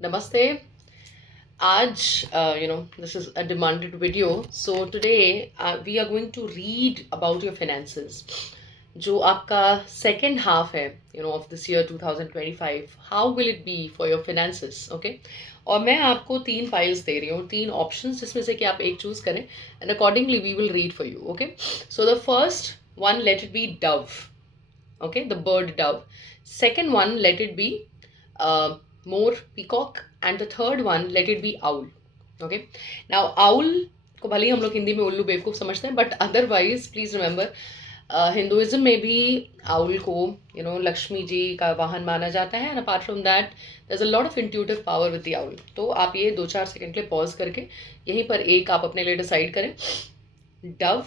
Namaste. This is a demanded video. So today we are going to read about your finances. जो आपका second half है, of this year 2025. How will it be for your finances? Okay. और मैं आपको 3 files दे रही हूँ, 3 options जिसमें से कि आप एक choose करें and accordingly we will read for you. Okay. So the first one, let it be dove. Okay, the bird dove. Second one, let it be more peacock, and the third one, let it be owl. Okay, now owl को भले ही हम लोग हिंदी में उल्लू बेवकूफ समझते हैं, but otherwise please remember Hinduism में भी आउल को लक्ष्मी जी का वाहन माना जाता है, and apart from that there is a lot of intuitive power with the owl. तो आप ये 2-4 सेकंड के लिए पॉज करके यहीं पर एक आप अपने लिए डिसाइड करें, डव,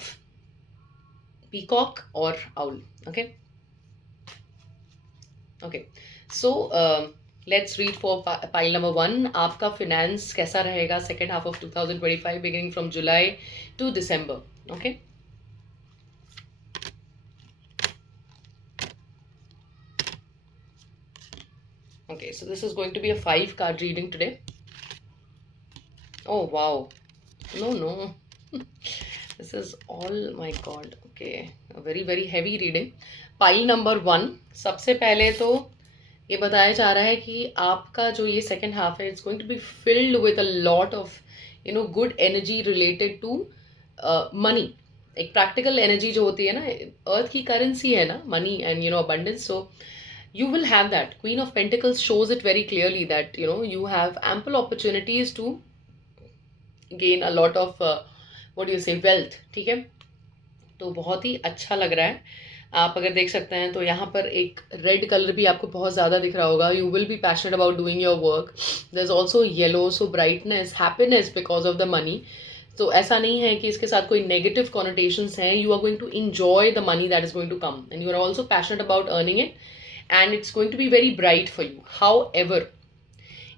पीकॉक और owl. Okay. Okay, so let's read for pile number 1. आपका फिनेंस कैसा रहेगा second half of 2025 beginning from July to December. Okay, okay, so this is going to be a 5 card reading today. Oh wow, no this is all, my god. Okay, a very very heavy reading. Pile number 1, सबसे पहले तो ये बताया जा रहा है कि आपका जो ये सेकेंड हाफ है, it's going to be filled with a lot of good energy related to money. एक प्रैक्टिकल एनर्जी जो होती है ना, अर्थ की करेंसी है ना money and abundance. So you will have that. Queen of Pentacles shows it very clearly that you have ample opportunities to gain a lot of what do you say, wealth. ठीक है, तो बहुत ही अच्छा लग रहा है. आप अगर देख सकते हैं तो यहाँ पर एक रेड कलर भी आपको बहुत ज़्यादा दिख रहा होगा. You will be passionate about doing your work. There is also yellow, so brightness, happiness because of the money. तो ऐसा नहीं है कि इसके साथ कोई नेगेटिव कॉनोटेशंस हैं. You are going to enjoy the money that is going to come, and you are also passionate about earning it, and it's going to be very bright for you. However,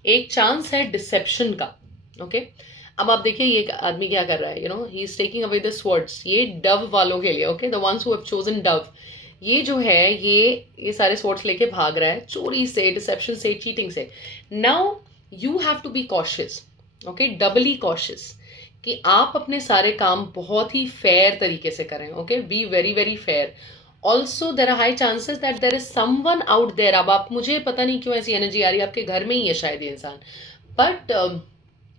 एक chance है deception का. Okay, अब आप देखिए ये आदमी क्या कर रहा है. He is taking away the swords. ये डव वालों के लिए, okay, the ones who have chosen Dove, ये जो है ये सारे स्वर्ड्स लेके भाग रहा है चोरी से, डिसेप्शन से, चीटिंग से. Now you have to be cautious. Okay, doubly cautious कि आप अपने सारे काम बहुत ही फेयर तरीके से करें. Okay, be very very fair. Also there are high chances that there is someone out there. अब आप, मुझे पता नहीं क्यों ऐसी एनर्जी आ रही है, आपके घर में ही है शायद ये इंसान, बट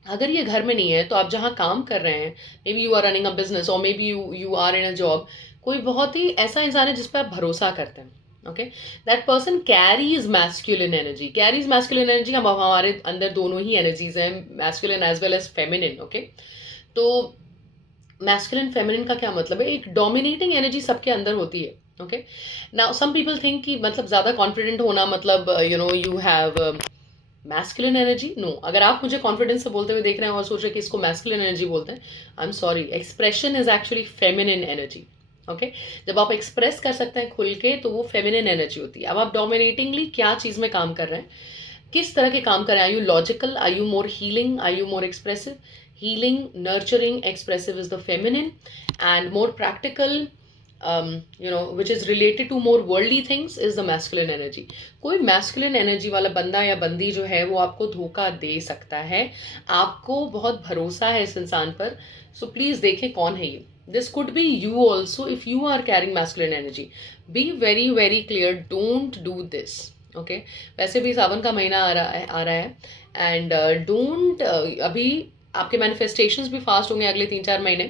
अगर ये घर में नहीं है तो आप जहाँ काम कर रहे हैं, maybe you are running a business और maybe you are in a job, कोई बहुत ही ऐसा इंसान है जिस पर आप भरोसा करते हैं. Okay, that person carries masculine energy. Carries masculine energy, हम हमारे अंदर दोनों ही एनर्जीज हैं, masculine as well as feminine. Okay, तो मैस्कुलिन फेमिनिन का क्या मतलब है? एक डोमिनेटिंग एनर्जी सबके अंदर होती है. Okay, now some people think कि मतलब ज़्यादा कॉन्फिडेंट होना मतलब you have masculine energy. No, अगर आप मुझे कॉन्फिडेंस से बोलते हुए देख रहे हैं और सोच रहे हैं कि इसको मैस्कुलिन एनर्जी बोलते हैं, I am sorry, expression is actually feminine energy. Okay, जब आप एक्सप्रेस कर सकते हैं खुल के तो वो फेमिनिन एनर्जी होती है. अब आप डोमिनेटिंगली क्या चीज़ में काम कर रहे हैं, किस तरह के काम कर रहे हैं? Are you logical, are you more healing, are you more expressive? Healing, nurturing, expressive is the feminine, and more practical, which is related to more worldly things, is the masculine energy. कोई masculine energy वाला बंदा या बंदी जो है वो आपको धोखा दे सकता है. आपको बहुत भरोसा है इस इंसान पर, so please देखें कौन है ये. This could be you also if you are carrying masculine energy. Be very very clear, don't do this. Okay, वैसे भी सावन का महीना आ रहा है, एंड डोंट अभी आपके मैनिफेस्टेशंस भी फास्ट होंगे अगले 3-4 महीने.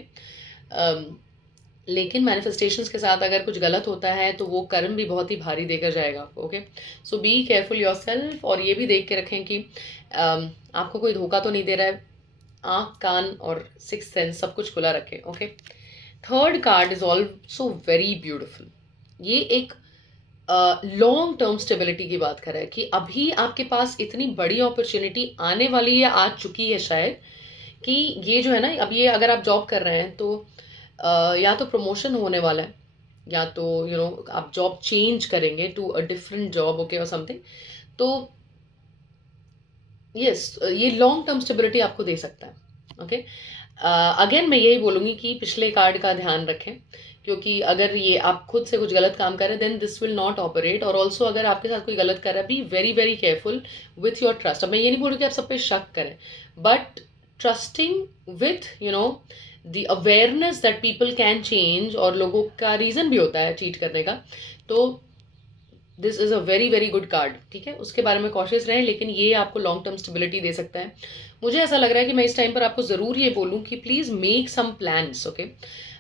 लेकिन मैनिफेस्टेशंस के साथ अगर कुछ गलत होता है तो वो कर्म भी बहुत ही भारी देकर जाएगा. Okay, so be careful your self. और ये भी देख के रखें कि आपको कोई धोखा तो नहीं दे रहा है. आँख, कान और सिक्स्थ सेंस सब कुछ खुला रखें. Okay, third card is also very beautiful. ये एक लॉन्ग टर्म स्टेबिलिटी की बात कर रहा है कि अभी आपके पास इतनी बड़ी अपॉर्चुनिटी आने वाली है, आ चुकी है शायद, कि ये जो है ना, अब ये अगर आप जॉब कर रहे हैं तो या तो प्रमोशन होने वाला है, या तो आप जॉब चेंज करेंगे to a different job, okay, और समथिंग. तो यस, ये लॉन्ग टर्म स्टेबिलिटी आपको दे सकता है. ओके, अगेन मैं यही बोलूँगी कि पिछले कार्ड का ध्यान रखें क्योंकि अगर ये आप खुद से कुछ गलत काम कर रहे हैं then this will not operate. और ऑल्सो अगर आपके साथ कोई गलत कर रहा है, be very very careful with your trust. अब मैं ये नहीं बोलूँ कि आप सब पे शक करें, but trusting with the awareness that people can change, और लोगों का रीज़न भी होता है चीट करने का, तो this is a very very good card. ठीक है, उसके बारे में कॉशियस रहें, लेकिन ये आपको लॉन्ग टर्म स्टेबिलिटी दे सकता है। मुझे ऐसा लग रहा है कि मैं इस टाइम पर आपको ज़रूर ये बोलूँ कि please make some plans. Okay,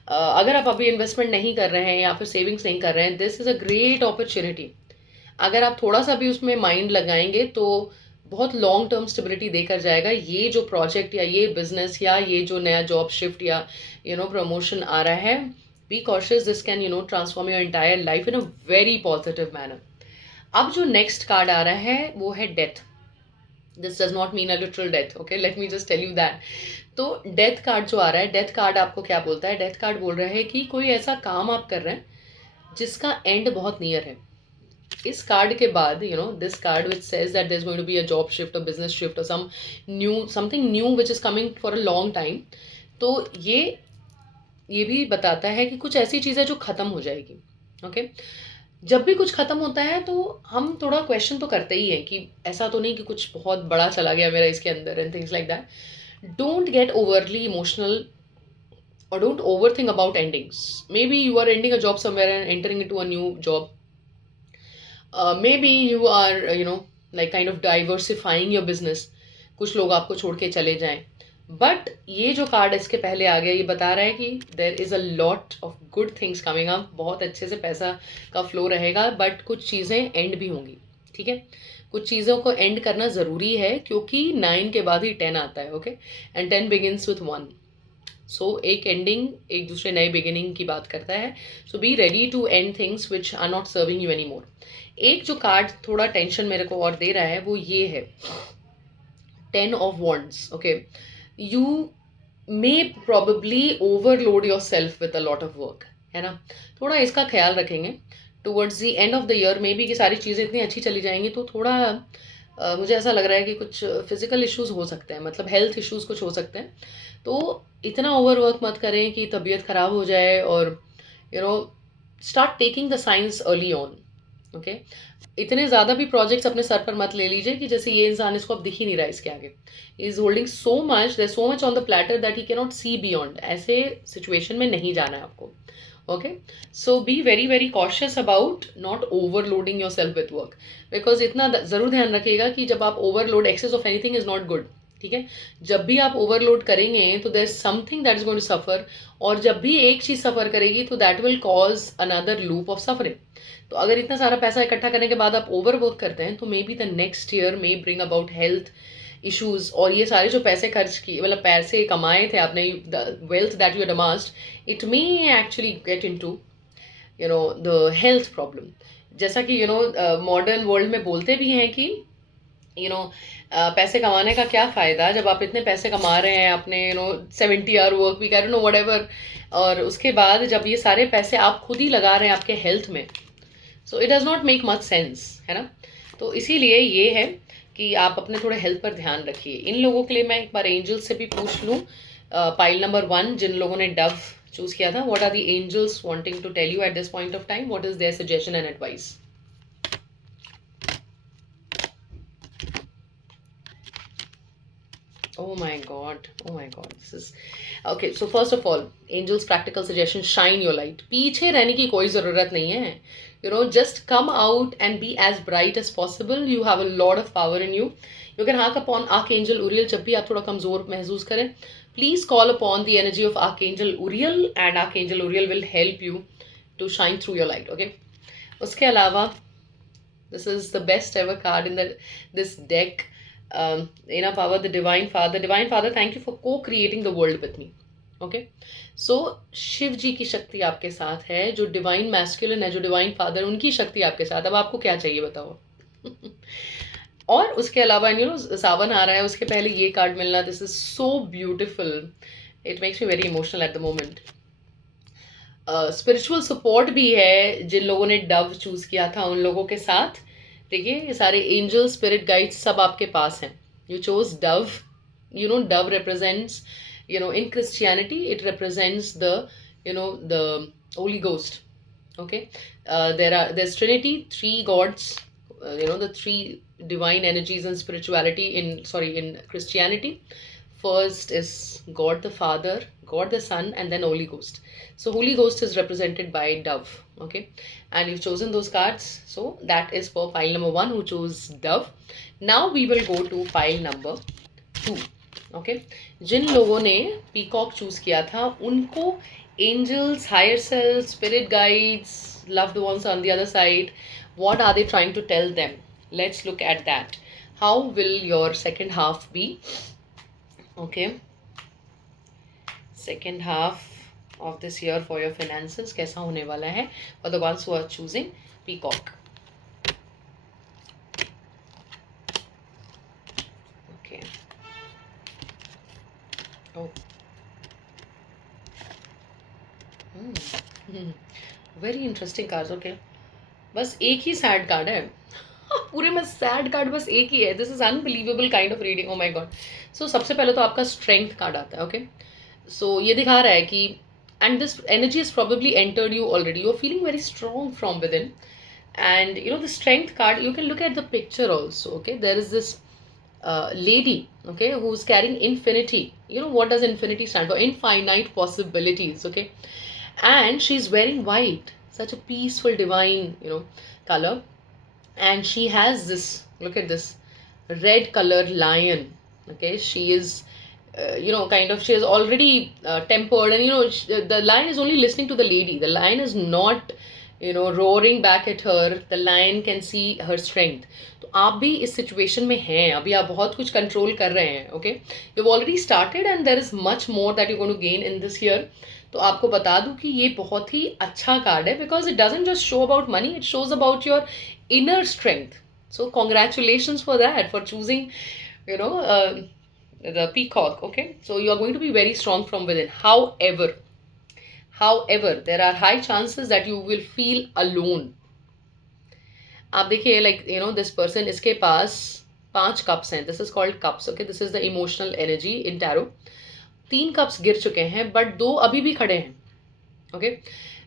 अगर आप अभी इन्वेस्टमेंट नहीं कर रहे हैं या फिर सेविंग्स नहीं कर रहे हैं, this is a great opportunity. अगर आप थोड़ा सा भी उसमें माइंड लगाएंगे तो बहुत लॉन्ग टर्म स्टेबिलिटी देकर जाएगा ये जो प्रोजेक्ट या ये बिजनेस या ये जो नया जॉब शिफ्ट या प्रमोशन आ रहा है। Be cautious, this can transform your entire life in a very positive manner. अब जो नेक्स्ट कार्ड आ रहा है वो है death. This does not mean a literal death, okay, let me just tell you that. तो डेथ कार्ड जो आ रहा है, डेथ कार्ड आपको क्या बोलता है? डेथ कार्ड बोल रहा है कि कोई ऐसा काम आप कर रहे हैं जिसका एंड बहुत नियर है। इस कार्ड के बाद this card which says that there is going to be a job shift, a business shift, और something new which is coming for a long time. तो ये भी बताता है कि कुछ ऐसी चीज़ है जो ख़त्म हो जाएगी। ओके, जब भी कुछ ख़त्म होता है तो हम थोड़ा क्वेश्चन तो करते ही हैं कि ऐसा तो नहीं कि कुछ बहुत बड़ा चला गया मेरा इसके अंदर and things like that. Don't get overly emotional or don't overthink about endings. Maybe you are ending a job somewhere and entering into a new job. Maybe you are like kind of diversifying your business. कुछ लोग आपको छोड़ के चले जाएं, but ये जो card इसके पहले आ गया ये बता रहा है कि देर is a lot of good things coming up. बहुत अच्छे से पैसा का फ्लो रहेगा, बट कुछ चीज़ें एंड भी होंगी। ठीक है, कुछ चीज़ों को एंड करना ज़रूरी है क्योंकि 9 के बाद ही 10 आता है। Okay, and 10 begins with 1। सो एक एंडिंग एक दूसरे नए बिगिनिंग की बात करता है। So be ready to end things which are not serving you any more. एक जो कार्ड थोड़ा टेंशन मेरे को और दे रहा है वो ये है 10 of wands. Okay, you may probably overload your self with a lot of work, है ना। थोड़ा इसका ख्याल रखेंगे towards the end of the year. May be कि सारी चीज़ें इतनी अच्छी चली जाएंगी तो थोड़ा मुझे ऐसा लग रहा है कि कुछ फिजिकल इश्यूज हो सकते हैं, मतलब हेल्थ इश्यूज कुछ हो सकते हैं। तो इतना ओवरवर्क मत करें कि तबीयत ख़राब हो जाए, और start taking the science early on. Okay, इतने ज़्यादा भी प्रोजेक्ट्स अपने सर पर मत ले लीजिए कि जैसे ये इंसान, इसको अब दिख ही नहीं रहा है इसके आगे, is holding so much, there so much on the platter that he can not see beyond. ऐसे सिचुएशन में नहीं जाना है आपको। Okay, so be very very cautious about not overloading yourself with work, because इतना ज़रूर ध्यान रखिएगा कि जब आप overload, excess of anything is not good. ठीक है, जब भी आप ओवरलोड करेंगे तो there is something that is going to suffer, और जब भी एक चीज़ सफ़र करेगी तो that will cause another loop of suffering. तो अगर इतना सारा पैसा इकट्ठा करने के बाद आप ओवर वर्क करते हैं तो may be the next year may bring about health issues, और ये सारे जो पैसे खर्च किए, मतलब पैसे कमाए थे आपने, the wealth that you amassed, it may actually get into the health problem. जैसा कि मॉडर्न वर्ल्ड में बोलते भी हैं कि पैसे कमाने का क्या फ़ायदा जब आप इतने पैसे कमा रहे हैं, अपने 70 आवर वर्क भी कर, वट एवर, और उसके बाद जब ये सारे पैसे आप खुद ही लगा रहे हैं आपके हेल्थ में, so it does not make much sense, है ना। तो इसीलिए ये है कि आप अपने थोड़े हेल्थ पर ध्यान रखिए। इन लोगों के लिए मैं एक बार एंजल्स से भी पूछ लूँ। पाइल नंबर 1 जिन लोगों ने डव चूज़ किया था, what are the angels wanting to tell you at this point of time, what is their suggestion and advice? Oh my God. Oh my God. This is okay. So first of all, angels' practical suggestion: shine your light. पीछे रहने की कोई ज़रूरत नहीं है. Just come out and be as bright as possible. You have a lot of power in you. You can hark upon Archangel Uriel जब भी आप थोड़ा कमज़ोर महसूस करें. Please call upon the energy of Archangel Uriel, and Archangel Uriel will help you to shine through your light. Okay. उसके अलावा, this is the best ever card in this deck. Inner power, the divine father. Divine father, thank you for co-creating the world with me. Okay, so Shiv जी की शक्ति आपके साथ है, जो divine masculine है, जो डिवाइन फादर, उनकी शक्ति आपके साथ। अब आपको क्या चाहिए बताओ? और उसके अलावा सावन आ रहा है, उसके पहले ये कार्ड मिलना, this is so beautiful, it makes me very emotional at the moment. Spiritual support भी है, जिन लोगों ने डव चूज किया था उन लोगों के साथ। देखिए, ये सारे एंजल, स्पिरिट गाइड्स सब आपके पास हैं। You chose Dove. Dove represents, in Christianity it represents the Holy Ghost. Okay, there's Trinity, three gods. The three divine energies in spirituality, in Christianity. First is God the Father, God the Son, and then Holy Ghost. So Holy Ghost is represented by dove. Okay, and you've chosen those cards. So that is for pile number one, who chose dove. Now we will go to pile number two. Okay, जिन लोगों ने peacock choose किया था उनको angels, higher self, spirit guides, loved ones on the other side, what are they trying to tell them? Let's look at that. How will your second half be? Okay, second half of this year for your finances कैसा होने वाला है for the ones who are choosing peacock? Okay. Oh. Very interesting card. Okay, बस एक ही sad card है. पूरे में sad card बस एक ही है. This is unbelievable kind of reading. Oh my god. So सबसे पहले तो आपका स्ट्रेंथ कार्ड आता है. ओके, सो ये दिखा रहा है कि and this energy is probably entered you already. You are feeling very strong from within. And the strength card, you can look at the picture also. Okay, there is this lady, okay, who's carrying infinity. What does infinity stand for? Infinite possibilities. Okay, and she's wearing white, such a peaceful, divine, color. And she has this, look at this red colored lion. Okay, she is kind of, she is already tempered, and the lion is only listening to the lady. The lion is not roaring back at her. The lion can see her strength. तो आप भी इस situation में हैं. अभी आप बहुत कुछ कंट्रोल कर रहे हैं. Okay, you already started and there is much more that you going to gain in this year. तो आपको बता दूं कि ये बहुत ही अच्छा कार्ड है, because it doesn't just show about money, it shows about your inner strength. So congratulations for that, for choosing the peacock. Okay, so you are going to be very strong from within. However, there are high chances that you will feel alone. आप देखिए, like this person, इसके पास 5 cups हैं. This is called cups. Okay, this is the emotional energy in tarot. 3 cups गिर चुके हैं, but 2 अभी भी खड़े हैं. ओके,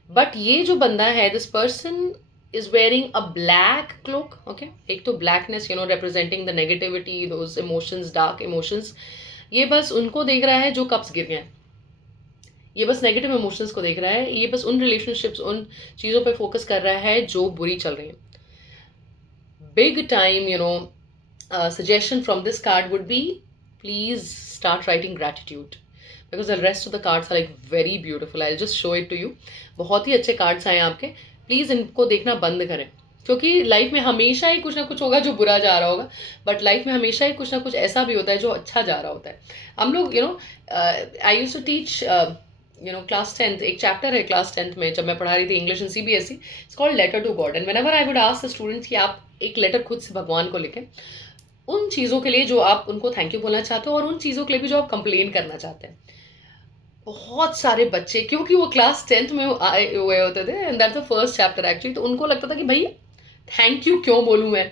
बट ये जो बंदा है, this person is wearing a black cloak. Okay, एक तो blackness, representing the negativity, those emotions, dark emotions. ये बस उनको देख रहा है जो कप्स गिर गए हैं. ये बस नेगेटिव इमोशंस को देख रहा है. ये बस उन रिलेशनशिप्स, उन चीज़ों पे फोकस कर रहा है जो बुरी चल रही हैं. Big time suggestion from this card would be, please start writing gratitude, because the rest of the cards are like very beautiful. I'll just show it to you. बहुत ही अच्छे कार्ड्स आए आपके. प्लीज़ इनको देखना बंद करें, क्योंकि लाइफ में हमेशा ही कुछ ना कुछ होगा जो बुरा जा रहा होगा, बट लाइफ में हमेशा ही कुछ ना कुछ ऐसा भी होता है जो अच्छा जा रहा होता है. हम लोग I used to teach class 10th. एक चैप्टर है क्लास 10th में, जब मैं पढ़ा रही थी English and CBSE. It's called letter to God. And whenever I would ask the students कि आप एक लेटर खुद से भगवान को लिखें, उन चीज़ों के लिए जो आप उनको थैंक यू बोलना चाहते हो, और उन चीज़ों के लिए भी जो आप कंप्लेन करना चाहते हैं. बहुत सारे बच्चे, क्योंकि वो क्लास 10th में आए हुए होते थे, and that's the first chapter actually, तो उनको लगता था कि भाई थैंक यू क्यों बोलूँ मैं,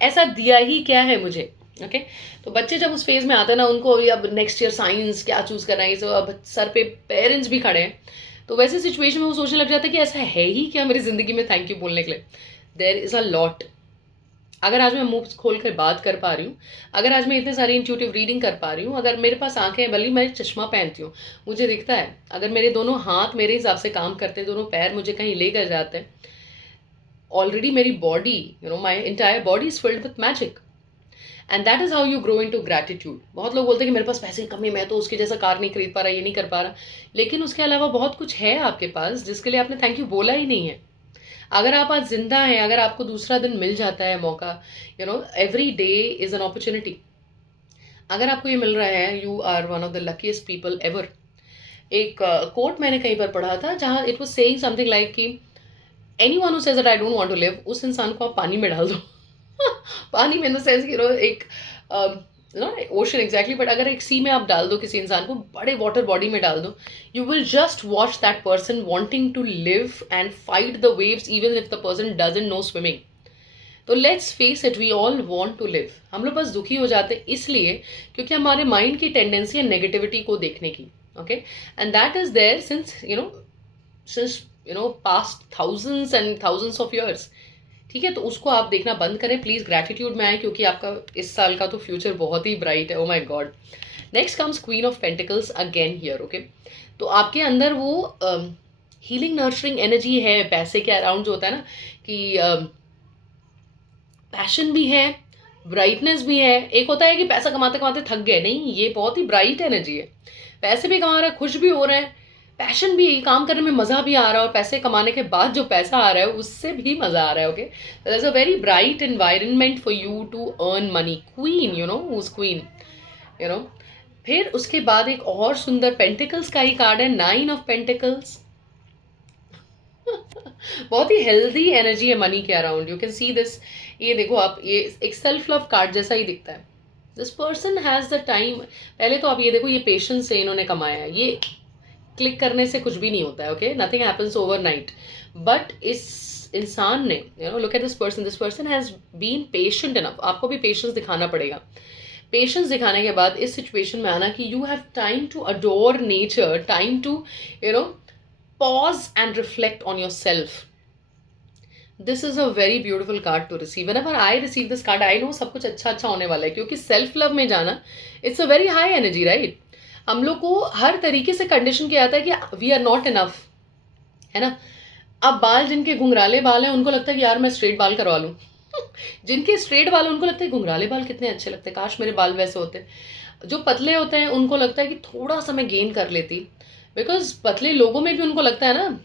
ऐसा दिया ही क्या है मुझे. ओके, तो बच्चे जब उस फेज में आते हैं ना, उनको अब नेक्स्ट ईयर साइंस क्या चूज़ करना है, तो अब सर पे पेरेंट्स भी खड़े हैं, तो वैसे सिचुएशन में वो सोचने लग जाता है कि ऐसा है ही क्या मेरी ज़िंदगी में थैंक यू बोलने के लिए. There is a lot. अगर आज मैं मुंह खोल कर बात कर पा रही हूँ, अगर आज मैं इतने सारी इंट्यूटिव रीडिंग कर पा रही हूँ, अगर मेरे पास आंखें, भले मैं चश्मा पहनती हूँ, मुझे दिखता है, अगर मेरे दोनों हाथ मेरे हिसाब से काम करते हैं, दोनों पैर मुझे कहीं लेकर जाते हैं, ऑलरेडी मेरी body, my entire body is filled with magic. And that is how you grow into gratitude. बहुत लोग बोलते हैं कि मेरे पास पैसे की कमी, मैं तो उसके जैसा कार नहीं खरीद पा रहा, ये नहीं कर पा रहा, लेकिन उसके अलावा बहुत कुछ है आपके पास जिसके लिए आपने थैंक यू बोला ही नहीं है. अगर आप आज जिंदा हैं, अगर आपको दूसरा दिन मिल जाता है मौका, every day is an opportunity. अगर आपको ये मिल रहा है, you are one of the luckiest people ever. एक कोट मैंने कहीं पर पढ़ा था, जहाँ it was saying something like कि anyone who says that I don't want to live, उस इंसान को आप पानी में डाल दो. पानी में इन द सेंस एक ओशन एग्जैक्टली, बट अगर एक सी में आप डाल दो किसी इंसान को, बड़े वाटर बॉडी में डाल दो, you will just watch that person wanting to live and fight the waves even if the person doesn't know swimming. तो let's face it, we all want to live. हम लोग बस दुखी हो जाते हैं इसलिए क्योंकि हमारे माइंड की टेंडेंसी है नेगेटिविटी को देखने की. Okay, and that is there since past thousands and thousands of years, ठीक है? तो उसको आप देखना बंद करें प्लीज़, ग्रैटिट्यूड में आए, क्योंकि आपका इस साल का तो फ्यूचर बहुत ही ब्राइट है। ओ my God. Next comes queen of pentacles again here, okay? तो आपके अंदर वो हीलिंग नर्चरिंग एनर्जी है, पैसे के अराउंड जो होता है ना, कि पैशन भी है, ब्राइटनेस भी है। एक होता है कि पैसा कमाते कमाते थक गए, नहीं, ये बहुत ही ब्राइट एनर्जी है। पैसे भी कमा रहे हैं, खुश भी हो रहे हैं, पैशन भी, काम करने में मज़ा भी आ रहा है, और पैसे कमाने के बाद जो पैसा आ रहा है उससे भी मज़ा आ रहा है, okay? There is a very bright environment for you to earn money. Queen, whose queen, you know फिर उसके बाद एक और सुंदर पेंटिकल्स का ही कार्ड है, 9 ऑफ पेंटिकल्स। बहुत ही हेल्दी एनर्जी है मनी के around, you can see this. ये देखो आप, ये एक सेल्फ लव कार्ड जैसा ही दिखता है। This person has the time. पहले तो आप ये देखो, ये पेशेंस से इन्होंने कमाया है, ये क्लिक करने से कुछ भी नहीं होता है, okay? Nothing happens overnight. But इस इंसान ने, look at this person has been patient enough. आपको भी पेशेंस दिखाना पड़ेगा। पेशेंस दिखाने के बाद इस सिचुएशन में आना कि you have time to adore nature, time to pause and reflect on yourself. This is a very beautiful card to receive. Whenever I receive this card, I know सब कुछ अच्छा अच्छा होने वाला है, क्योंकि सेल्फ लव में जाना, it's a very high energy, right? हम लोग को हर तरीके से कंडीशन किया जाता है कि वी आर नॉट इनफ, है ना? अब बाल, जिनके घुंघराले बाल हैं उनको लगता है कि यार मैं स्ट्रेट बाल करवा लूँ। जिनके स्ट्रेट बाल, उनको लगता है घुंघराले बाल कितने अच्छे लगते हैं, काश मेरे बाल वैसे होते। जो पतले होते हैं उनको लगता है कि थोड़ा सा मैं गेन कर लेती, बिकॉज पतले लोगों में भी उनको लगता है ना,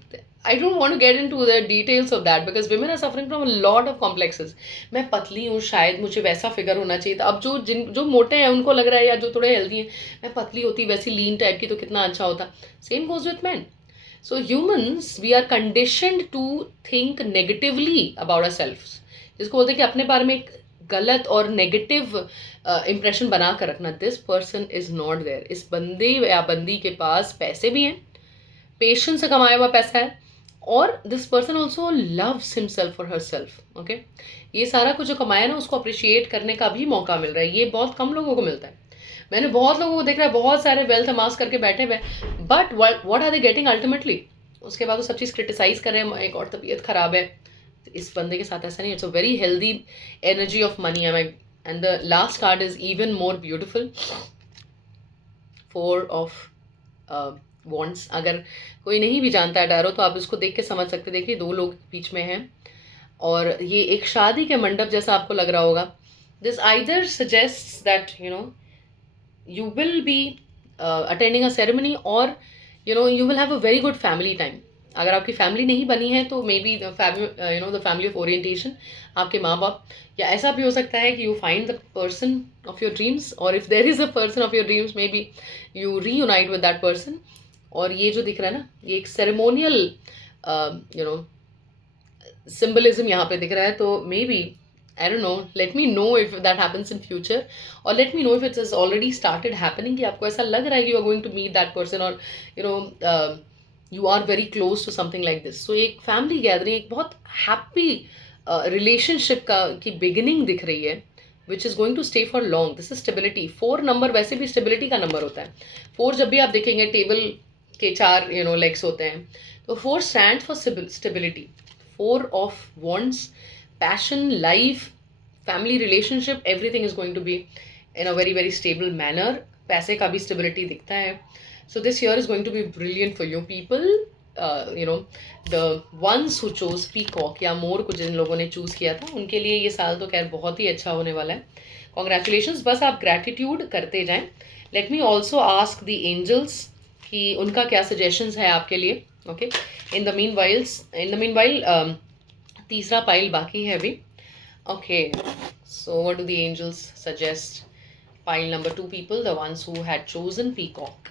I don't want to get into the details of that, because women are suffering from a lot of complexes. मैं पतली हूँ, शायद मुझे वैसा फिगर होना चाहिए था। अब जो मोटे हैं उनको लग रहा है, या जो थोड़े हेल्दी हैं, मैं पतली होती वैसी लीन टाइप की तो कितना अच्छा होता। Same goes with man. So humans, we are conditioned to think negatively about our self, जिसको बोलते हैं कि अपने बारे में एक गलत और नेगेटिव इंप्रेशन बना कर रखना। This person is not there. इस बंदे या बंदी के पास पैसे भी हैं, पेशेंस से कमाया हुआ पैसा है, और this person also loves himself और हर सेल्फ, ओके? ये सारा कुछ जो कमाया ना, उसको अप्रिशिएट करने का भी मौका मिल रहा है। ये बहुत कम लोगों को मिलता है। मैंने बहुत लोगों को देख रहा है, बहुत सारे वेल्थ अमास करके बैठे हुए, but what are they getting ultimately? उसके बाद वो सब चीज़ क्रिटिसाइज कर रहे हैं, एक और तबीयत खराब है। इस बंदे के साथ ऐसा नहीं। It's a very healthy energy of money. And the last card is even more beautiful, 4 of wands. अगर कोई नहीं भी जानता है टैरो, तो आप इसको देख के समझ सकते। देखिए, 2 लोग बीच में हैं, और ये एक शादी के मंडप जैसा आपको लग रहा होगा। This either suggest that you will be attending a ceremony, or you will have a very good family time. अगर आपकी फैमिली नहीं बनी है तो may be the family of orientation, आपके माँ बाप, या ऐसा भी हो सकता है कि you find the person of your dreams, और if there is a person of your dreams, maybe you reunite with that person. और ये जो दिख रहा है ना, ये एक सेरेमोनियल सिंबलिज्म यहाँ पे दिख रहा है। तो may be, I don't know, let me know if that happens in future, or let me know if it has already started happening, कि आपको ऐसा लग रहा है कि you are going to meet that person, or you are very close to something like this. So एक family gathering, एक बहुत happy relationship की beginning दिख रही है, which is going to stay for long. This is stability. 4 number वैसे भी stability का नंबर होता है। 4 जब भी आप देखेंगे, टेबल के 4 legs होते हैं, तो 4 stands for stability. 4 of wands, passion, life, family relationship, everything is going to be in a very very stable manner. पैसे का भी stability दिखता है. So this year is going to be brilliant for you people. The ones who chose peacock या मोर को जिन लोगों ने choose किया था, उनके लिए ये साल तो खैर बहुत ही अच्छा होने वाला है. Congratulations. बस आप gratitude करते जाएं. Let me also ask the angels कि उनका क्या suggestions है आपके लिए. Okay. In the meanwhile, तीसरा पाइल बाकी है अभी. Okay, so what do the angels suggest? Pile number 2 people, the ones who had chosen peacock.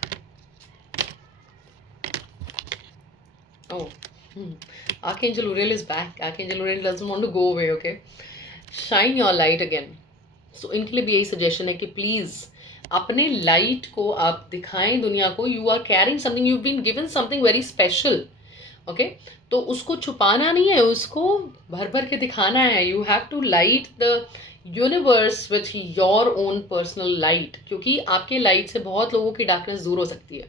Oh, Archangel Uriel is back. Archangel Uriel doesn't want to go away, okay? Shine your light again. So इनके लिए भी यही suggestion है कि please अपने light को आप दिखाएं दुनिया को. You are carrying something, you been given something very special, okay? तो उसको छुपाना नहीं है, उसको भर भर के दिखाना है. You have to light the universe with your own personal light, क्योंकि आपके लाइट से बहुत लोगों की डार्कनेस दूर हो सकती है.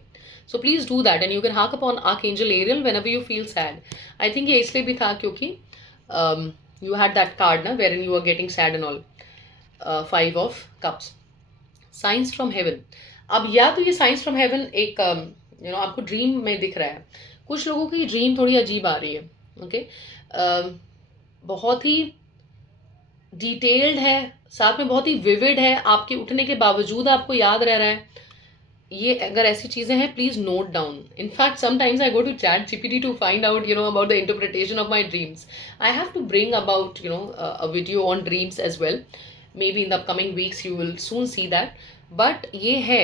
So please do that and you can hawk upon archangel Ariel whenever you feel sad. I think ये इसलिए भी था क्योंकि यू हैड दैट कार्ड ना where you are getting sad and all. 5 of Cups, signs from heaven. अब या तो ये साइंस फ्रॉम हेवन एक आपको ड्रीम में दिख रहा है. कुछ लोगों की ड्रीम थोड़ी अजीब आ रही है. ओके, बहुत ही डिटेल्ड है, साथ में बहुत ही विविड है, आपके उठने के बावजूद आपको याद रह रहा है. ये अगर ऐसी चीज़ें हैं please note down. In fact sometimes I go to ChatGPT to find out about the interpretation of my dreams. I have to bring about a video on dreams as well. maybe in the upcoming weeks you will soon see that. But ye hai,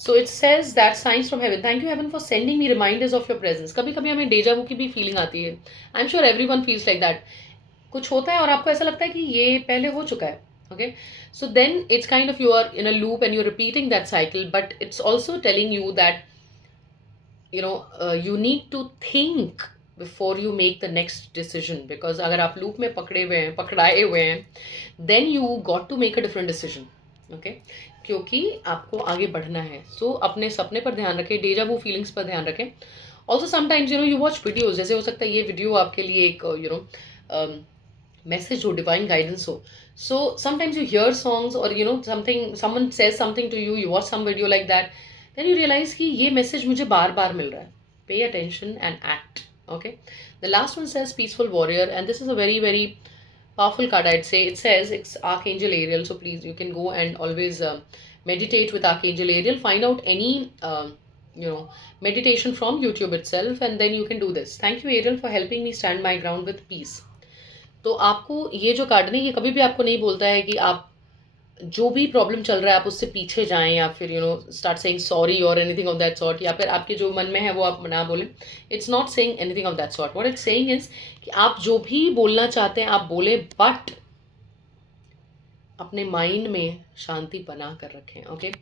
so it says that signs from heaven. Thank you heaven for sending me reminders of your presence. कभी कभी हमें डेजा वू की भी feeling आती है. I am sure everyone feels like that. कुछ होता है और आपको ऐसा लगता है कि ये पहले हो चुका है. Okay, so then it's kind of you are in a loop and you're repeating that cycle, but it's also telling you that you need to think before you make the next decision, because अगर आप loop में पकड़ाए हुए हैं then you got to make a different decision. Okay, क्योंकि आपको आगे बढ़ना है. So अपने सपने पर ध्यान रखें, डेजा वू फीलिंग्स पर ध्यान रखें. Also sometimes you watch videos, जैसे हो सकता है ये वीडियो आपके लिए एक मैसेज हो, डिवाइन गाइडेंस हो. So sometimes you hear songs or someone says something to you, you watch some video like that, then you realize कि ये मैसेज मुझे बार बार मिल रहा है. Pay attention and act. Okay, the last one says peaceful warrior, and this is a very very powerful card, I'd say. It says it's Archangel Ariel, so please you can go and always meditate with Archangel Ariel. Find out any meditation from YouTube itself, and then you can do this. Thank you Ariel for helping me stand my ground with peace. तो आपको ये जो card है ये कभी भी आपको नहीं बोलता है कि आप जो भी प्रॉब्लम चल रहा है आप उससे पीछे जाएं या फिर स्टार्ट सेइंग सॉरी और एनीथिंग ऑफ दैट सॉर्ट, या फिर आपके जो मन में है वो आप ना बोलें. It's not saying anything of that sort. What it's saying is कि आप जो भी बोलना चाहते हैं आप बोले, बट अपने माइंड में शांति बना कर रखें. Okay,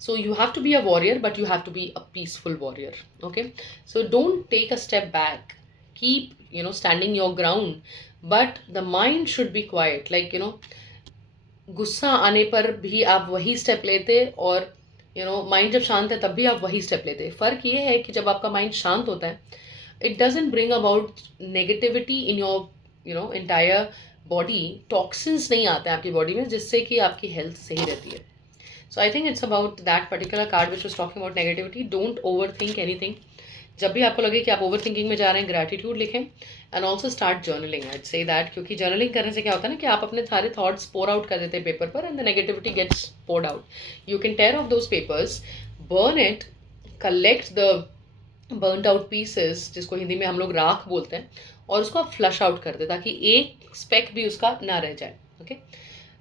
so you have to be a warrior but you have to be a peaceful warrior. Okay, so don't take a step back, keep standing your ground, but the mind should be quiet. Like गुस्सा आने पर भी आप वही step लेते और mind जब शांत है तब भी आप वही स्टेप लेते. फ़र्क ये है कि जब आपका माइंड शांत होता है it doesn't bring about negativity in your entire body. Toxins नहीं आते हैं आपकी बॉडी में जिससे कि आपकी हेल्थ सही रहती है. So I think it's about that particular card which was talking about negativity. Don't overthink anything. जब भी आपको लगे कि आप ओवर थिंकिंग में जा रहे हैं, ग्रैटिट्यूड लिखें and also start journaling. I say that क्योंकि जर्नलिंग करने से क्या होता है ना कि आप अपने सारे थॉट्स पोर आउट कर देते हैं पेपर पर and the negativity gets poured out. You can tear off those papers, burn it, collect the burned out pieces जिसको हिंदी में हम लोग राख बोलते हैं, और उसको आप फ्लश आउट कर दे ताकि एक स्पेक भी उसका ना रह जाए. ओके,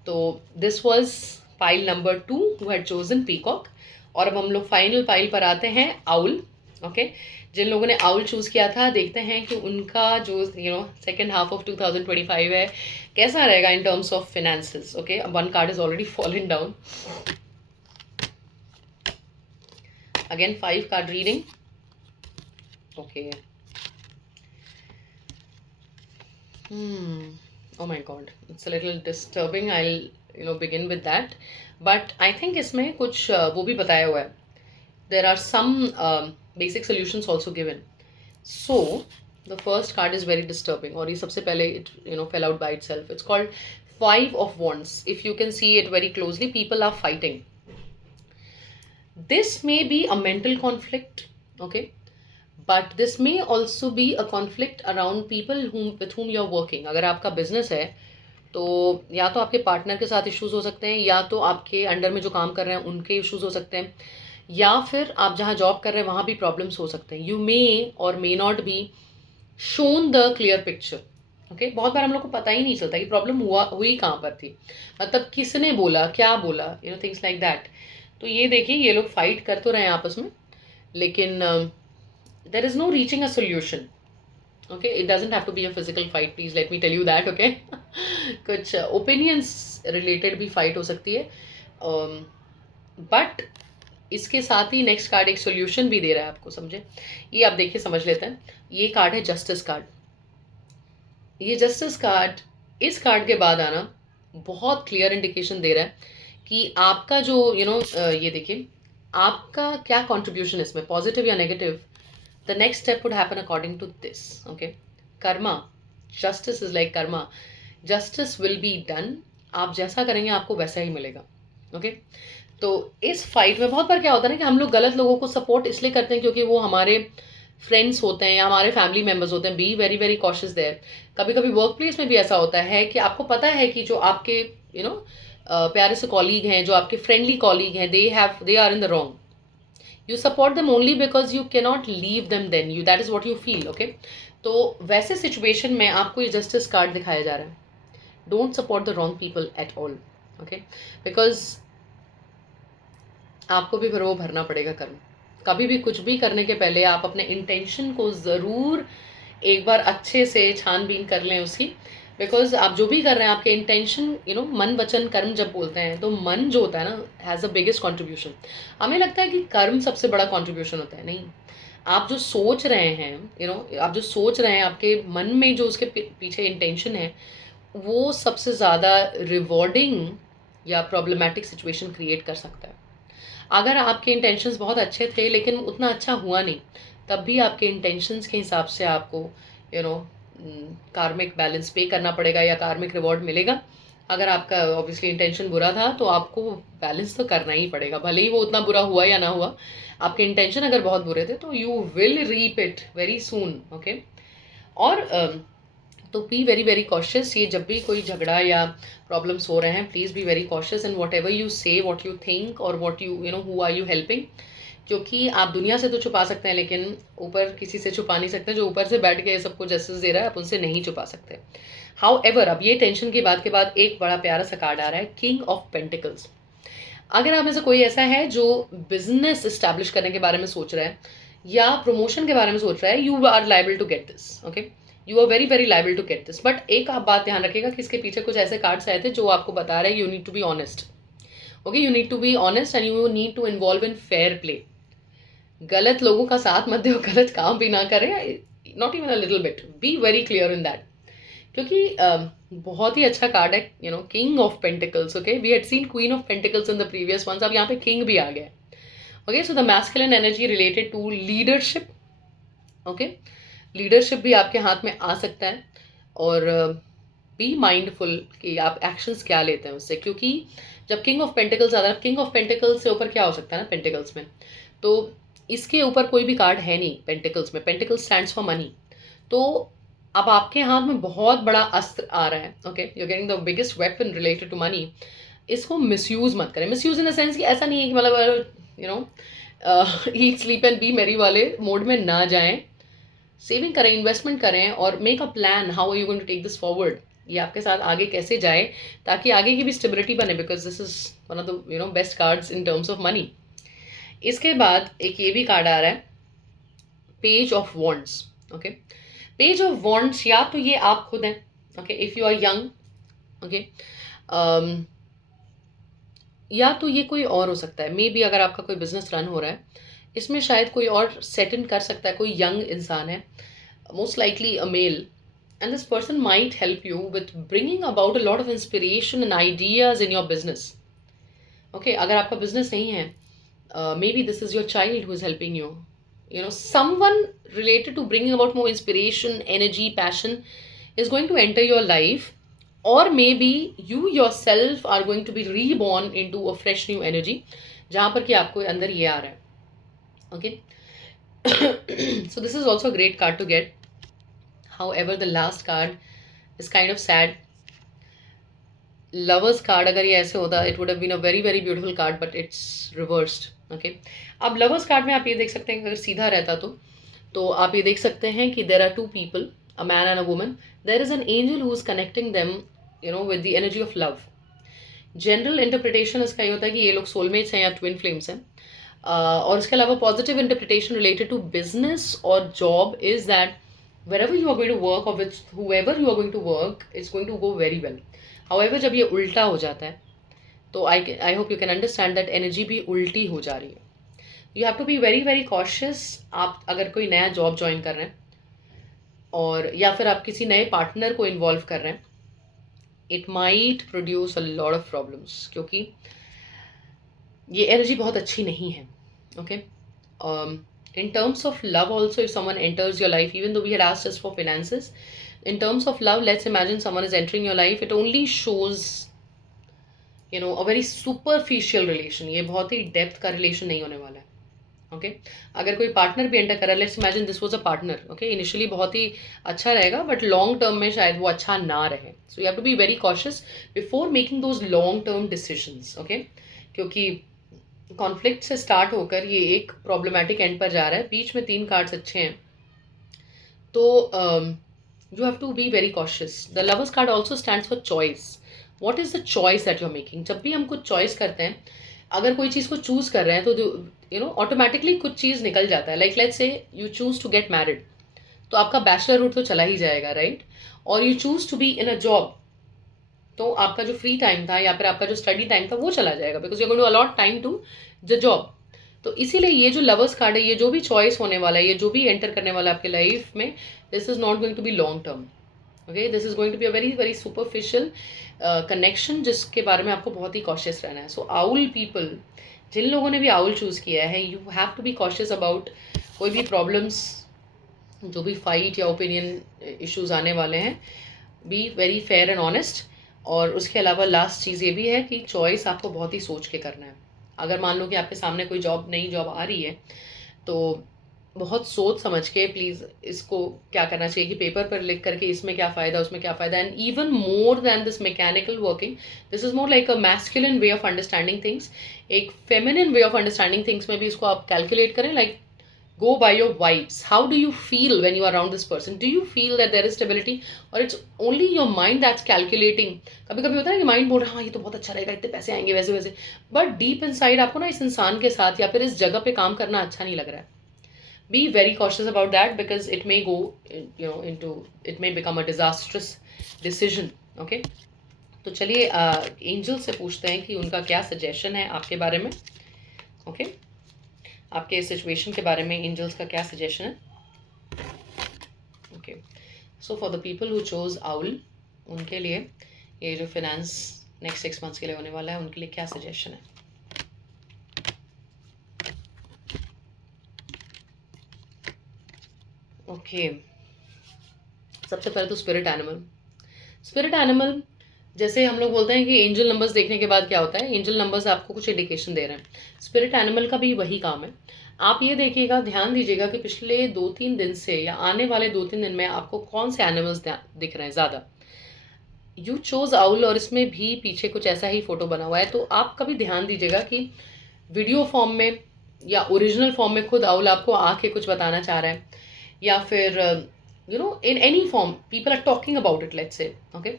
तो this was pile number 2 who had chosen peacock. और अब हम लोग फाइनल पाइल पर आते हैं, आउल. ओके, जिन लोगों ने आउल चूज़ किया था देखते हैं कि उनका जो सेकेंड हाफ ऑफ 2025 है कैसा रहेगा इन terms of finances. Okay, one card is already fallen down. Again 5 card reading. Okay, oh my god, it's a little disturbing. I'll begin with that, but I think इसमें कुछ वो भी बताया हुआ है. There are some basic solutions also given. So the first card is very disturbing, और ये सबसे पहले it fell out by itself. It's called 5 of Wands. If you can see it very closely, people are fighting. This may be a mental conflict, okay, but this may also be a conflict around people with whom you're working. अगर आपका business है तो या तो आपके partner के साथ issues हो सकते हैं, या तो आपके अंडर में जो काम कर रहे हैं उनके इश्यूज हो सकते हैं, या फिर आप जहाँ जॉब कर रहे हैं वहाँ भी प्रॉब्लम्स हो सकते हैं. यू मे और may not be shown the clear picture. Okay, बहुत बार हम लोग को पता ही नहीं चलता कि प्रॉब्लम हुई कहाँ पर थी, मतलब किसने बोला, क्या बोला, थिंग्स लाइक दैट. तो ये देखिए, ये लोग फाइट कर तो रहे हैं आपस में, लेकिन there is no reaching a solution. Okay, it doesn't have to be a physical fight, please let me tell you that. Okay, कुछ ओपिनियंस रिलेटेड भी फाइट हो सकती है, बट इसके साथ ही नेक्स्ट कार्ड एक सोल्यूशन भी दे रहा है आपको, समझे. ये आप देखिए, समझ लेते हैं. ये कार्ड है जस्टिस कार्ड. ये जस्टिस कार्ड, इस कार्ड के बाद आना बहुत क्लियर इंडिकेशन दे रहा है कि आपका जो ये देखिए, आपका क्या कॉन्ट्रीब्यूशन इसमें, पॉजिटिव या negative, the next step would happen according to this. Okay, karma, justice is like karma, justice will be done. आप जैसा करेंगे आपको वैसा ही मिलेगा. ओके, तो इस फाइट में बहुत बार क्या होता है ना कि हम लोग गलत लोगों को सपोर्ट इसलिए करते हैं क्योंकि वो हमारे फ्रेंड्स होते हैं या हमारे फैमिली मेम्बर्स होते हैं. Be very very cautious there. कभी कभी वर्क प्लेस में भी ऐसा होता है कि आपको पता है कि जो आपके प्यारे से कॉलीग हैं, जो आपके फ्रेंडली कॉलीग हैं, they are in the wrong. You support them only because you cannot leave them then, you that is what you feel. Okay, तो वैसे सिचुएशन में आपको ये जस्टिस कार्ड दिखाया जा रहा है. Don't support the wrong people at all. Okay, because आपको भी फिर वो भरना पड़ेगा कर्म. कभी भी कुछ भी करने के पहले आप अपने इंटेंशन को ज़रूर एक बार अच्छे से छानबीन कर लें उसकी. बिकॉज आप जो भी कर रहे हैं, आपके इंटेंशन, मन वचन कर्म जब बोलते हैं तो मन जो होता है ना हैज़ द बिगेस्ट कॉन्ट्रीब्यूशन. हमें लगता है कि कर्म सबसे बड़ा कॉन्ट्रीब्यूशन होता है. नहीं, आप जो सोच रहे हैं, आप जो सोच रहे हैं, आपके मन में जो उसके पीछे इंटेंशन है, वो सबसे ज़्यादा रिवॉर्डिंग या प्रॉब्लमैटिक सिचुएशन क्रिएट कर सकता है. अगर आपके इंटेंशंस बहुत अच्छे थे लेकिन उतना अच्छा हुआ नहीं, तब भी आपके इंटेंशंस के हिसाब से आपको नो कार्मिक बैलेंस पे करना पड़ेगा या कार्मिक रिवॉर्ड मिलेगा. अगर आपका ऑब्वियसली इंटेंशन बुरा था तो आपको बैलेंस तो करना ही पड़ेगा, भले ही वो उतना बुरा हुआ या ना हुआ. आपके इंटेंशन अगर बहुत बुरे थे तो you will reap it very soon. Okay, और तो बी वेरी वेरी कॉशियस. ये जब भी कोई झगड़ा या प्रॉब्लम्स हो रहे हैं, please be very cautious in whatever you say, what you think और what you who are you helping. क्योंकि आप दुनिया से तो छुपा सकते हैं लेकिन ऊपर किसी से छुपा नहीं सकते. जो ऊपर से बैठ के सबको जस्टिस दे रहा है, आप उनसे नहीं छुपा सकते. हाउ एवर, अब ये टेंशन की बात के बाद एक बड़ा प्यारा सा कार्ड आ रहा है, किंग ऑफ पेंटिकल्स. अगर आप में से कोई ऐसा है जो बिजनेस इस्टेब्लिश करने के बारे में सोच रहा है या प्रमोशन के बारे में सोच रहा है, you are liable to get this. Okay, you are very very liable to get this. But एक आप बात ध्यान रखिएगा कि इसके पीछे कुछ ऐसे कार्ड्स आए थे जो आपको बता रहे हैं you need to be honest. Okay, you need to be honest and you need to involve in fair play. गलत लोगों का साथ मत दो, गलत काम भी ना करें. Not even a little bit, be very clear in that. क्योंकि बहुत ही अच्छा कार्ड है, king of pentacles. Okay, we had seen queen of pentacles in the previous ones, अब यहाँ पे किंग भी आ गया. Okay, so the masculine energy related to leadership. Okay, leadership भी आपके हाथ में आ सकता है. और बी माइंडफुल कि आप एक्शंस क्या लेते हैं उससे. क्योंकि जब किंग ऑफ पेंटिकल्स आता है, किंग ऑफ पेंटिकल्स से ऊपर क्या हो सकता है ना पेंटिकल्स में, तो इसके ऊपर कोई भी कार्ड है नहीं पेंटिकल्स में. Pentacles stands for money. तो अब आपके हाथ में बहुत बड़ा अस्त्र आ रहा है. Okay, you are getting the biggest weapon related to money. इसको मिसयूज मत करें. मिसयूज इन द सेंस कि ऐसा नहीं है कि मतलब ईट स्लीप एंड बी मेरी वाले मोड में ना जाएं. सेविंग करें, इन्वेस्टमेंट करें और make a plan how are you going to take this forward. ये आपके साथ आगे कैसे जाए ताकि आगे की भी स्टेबिलिटी बने. Because this is one of the best cards in terms of money. इसके बाद एक ये भी कार्ड आ रहा है, page of wands. Okay, page of wands या तो ये आप खुद हैं. Okay, if you are young. Okay, या तो ये कोई और हो सकता है. मे बी अगर आपका कोई बिजनेस रन हो रहा है, इसमें शायद कोई और सेट इन कर सकता है. कोई यंग इंसान है, most likely a male, and this person might help you with bringing about a lot of inspiration and ideas in your business. Okay, अगर आपका बिजनेस नहीं है, maybe this is your child who is helping you. Someone related to bringing about more inspiration, energy, passion is going to enter your life, or maybe you yourself are going to be reborn into a fresh new energy जहाँ पर कि आपको अंदर ये आ रहा है. Okay, so this is also a great card to get. However, the last card is kind of sad. Lovers card अगर ये ऐसे होता, it would have been a very very beautiful card, but it's reversed. Okay, अब lovers card में आप ये देख सकते हैं कि अगर सीधा रहता तो आप ये देख सकते हैं कि there are two people, a man and a woman. There is an angel who is connecting them, with the energy of love. General interpretation इसका ये होता है कि ये लोग सोलमेट्स हैं या ट्विन फ्लेम्स हैं. और इसके अलावा positive interpretation related to business और job is that wherever you are going to work or with whoever you are going to work, it's going to go very well. However, जब ये उल्टा हो जाता है तो I hope you can understand that energy भी उल्टी हो जा रही है. You have to be very very cautious. आप अगर कोई नया जॉब ज्वाइन कर रहे हैं और या फिर आप किसी नए पार्टनर को इन्वॉल्व कर रहे हैं, it might produce a lot of problems. क्योंकि ये एनर्जी बहुत अच्छी नहीं है. Okay. In terms of love, also, if someone enters your life, even though we had asked us for finances, in terms of love, let's imagine someone is entering your life, it only shows a very superficial relation. ये बहुत ही depth का relation नहीं होने वाला है. Okay. अगर कोई partner भी एंटर करा, let's imagine this was a partner. Okay, initially बहुत ही अच्छा रहेगा, बट लॉन्ग टर्म में शायद वो अच्छा ना रहे. So you have to be very cautious before making those long term decisions. Okay, क्योंकि कॉन्फ्लिक्ट से स्टार्ट होकर ये एक प्रॉब्लमेटिक एंड पर जा रहा है. बीच में 3 कार्ड्स अच्छे हैं, तो you have to be very cautious. The lovers card also stands for choice. What is the choice that you are making? जब भी हम कुछ चॉइस करते हैं, अगर कोई चीज़ को चूज़ कर रहे हैं, तो ऑटोमेटिकली कुछ चीज़ निकल जाता है. Like let's say you choose to get married, तो आपका बैचलर रूट तो चला ही जाएगा, राइट? और you choose to be in a job, तो आपका जो फ्री टाइम था या फिर आपका जो स्टडी टाइम था वो चला जाएगा, because you going to allot time to the job. तो इसीलिए ये जो लवर्स कार्ड है, ये जो भी चॉइस होने वाला है, ये जो भी एंटर करने वाला है आपके लाइफ में, this is not going to be long term. Okay, this is going to be a very very superficial connection, जिसके बारे में आपको बहुत ही कॉशियस रहना है. सो आउल पीपल, जिन लोगों ने भी आउल चूज़ किया है, you have to be cautious about कोई भी प्रॉब्लम्स, जो भी फाइट या ओपिनियन इश्यूज आने वाले हैं. Be very fair and honest. और उसके अलावा लास्ट चीज़ ये भी है कि चॉइस आपको बहुत ही सोच के करना है. अगर मान लो कि आपके सामने कोई नई जॉब आ रही है, तो बहुत सोच समझ के प्लीज़ इसको क्या करना चाहिए कि पेपर पर लिख करके इसमें क्या फ़ायदा, उसमें क्या फ़ायदा. And even more than this mechanical working, this is more like a masculine way of understanding things. एक feminine way of understanding things में भी इसको आप कैलकुलेट करें. Like go by your vibes. How do you feel when you are around this person? Do you feel that there is stability, or it's only your mind that's calculating? कभी कभी होता है कि माइंड बोल रहा है हाँ ये तो बहुत अच्छा रहेगा, इतने पैसे आएंगे, वैसे वैसे, बट डीप इनसाइड आपको ना इस इंसान के साथ या फिर इस जगह पे काम करना अच्छा नहीं लग रहा है. Be very cautious about that, because it may go into, it may become a disastrous decision. Okay, तो चलिए एंजल से पूछते हैं कि उनका क्या सजेशन है आपके बारे में. ओके, आपके सिचुएशन के बारे में एंजल्स का क्या सजेशन है. Okay, so for the people who chose owl, उनके लिए ये जो फिनेंस नेक्स्ट 6 मंथ्स के लिए होने वाला है, उनके लिए क्या सजेशन है. ओके, सबसे पहले तो स्पिरिट एनिमल. स्पिरिट एनिमल, जैसे हम लोग बोलते हैं कि एंजल नंबर्स देखने के बाद क्या होता है, एंजल नंबर्स आपको कुछ इंडिकेशन दे रहे हैं. स्पिरिट एनिमल का भी वही काम है. आप ये देखिएगा, ध्यान दीजिएगा कि पिछले 2-3 दिन से या आने वाले 2-3 दिन में आपको कौन से एनिमल्स दिख रहे हैं ज़्यादा. यू चोज आउल, और इसमें भी पीछे कुछ ऐसा ही फोटो बना हुआ है. तो आप कभी ध्यान दीजिएगा कि वीडियो फॉर्म में या ओरिजिनल फॉर्म में खुद आउल आपको आके कुछ बताना चाह रहा है, या फिर in any form people are talking about it, let's say. Okay,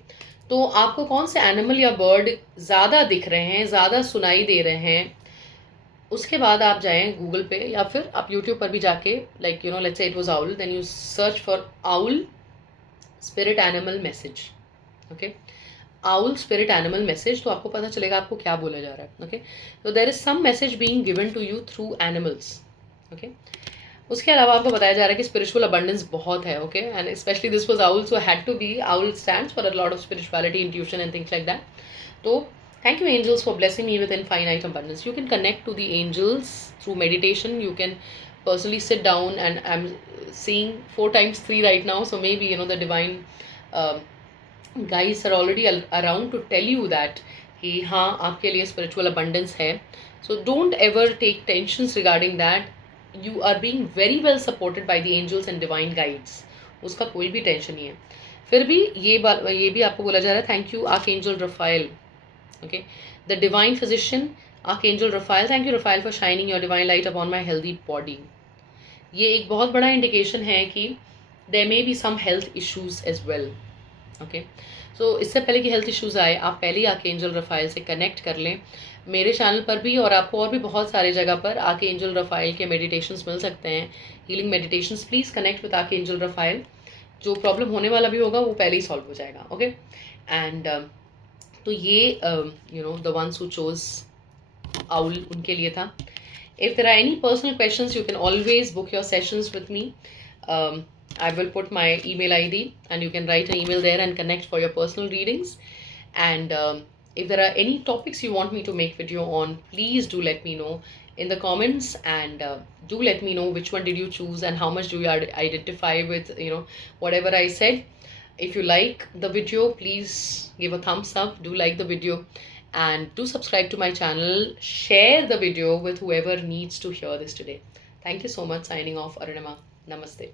तो आपको कौन से एनिमल या बर्ड ज़्यादा दिख रहे हैं, ज़्यादा सुनाई दे रहे हैं, उसके बाद आप जाएं गूगल पे या फिर आप यूट्यूब पर भी जाके, like let's say it was owl, then you search for owl spirit animal message. Okay, owl spirit animal message, तो आपको पता चलेगा आपको क्या बोला जा रहा है. ओके, तो there is some message being given to you through animals. Okay, उसके अलावा आपको बताया जा रहा है कि स्पिरिचुअल अबंडेंस बहुत है. Okay, and specially this was owl, so had to be, owl stands for a lot of spirituality, intuition and things like that. तो thank you angels for blessing me with infinite abundance. You can connect to the angels through meditation. You can personally sit down, and I'm seeing 4 times 3 right now, so maybe the divine uh, guys are already around to tell you that कि हाँ आपके लिए spiritual abundance है. So don't ever take tensions regarding that. You are being very well supported by the angels and divine guides. उसका कोई भी tension नहीं है. फिर भी ये भी आपको बोला जा रहा है, thank you archangel Rafale. Okay, the divine physician, Archangel Raphael, thank you Raphael for shining your divine light upon my healthy body. ये एक बहुत बड़ा इंडिकेशन है कि there may be some health issues as well. Okay, so इससे पहले कि health issues आए, आप पहले ही आर्कएंजल रफाइल से कनेक्ट कर लें. मेरे चैनल पर भी और आपको और भी बहुत सारे जगह पर आर्कएंजल रफाइल के मेडिटेशंस मिल सकते हैं, healing meditations. Please connect with archangel Rafale. जो प्रॉब्लम होने वाला भी होगा वो पहले ही सॉल्व हो जाएगा. ओके, एंड तो ये the ones who chose owl, उनके लिए था. If there are any personal questions, you can always book your sessions with me. I will put my email ID and you can write an email there and connect for your personal readings. And If there are any topics you want me to make video on, please do let me know in the comments, and do let me know which one did you choose and how much do you identify with, whatever I said. If you like the video, please give a thumbs up, do like the video, and do subscribe to my channel. Share the video with whoever needs to hear this today. Thank you so much. Signing off, Arunima. Namaste.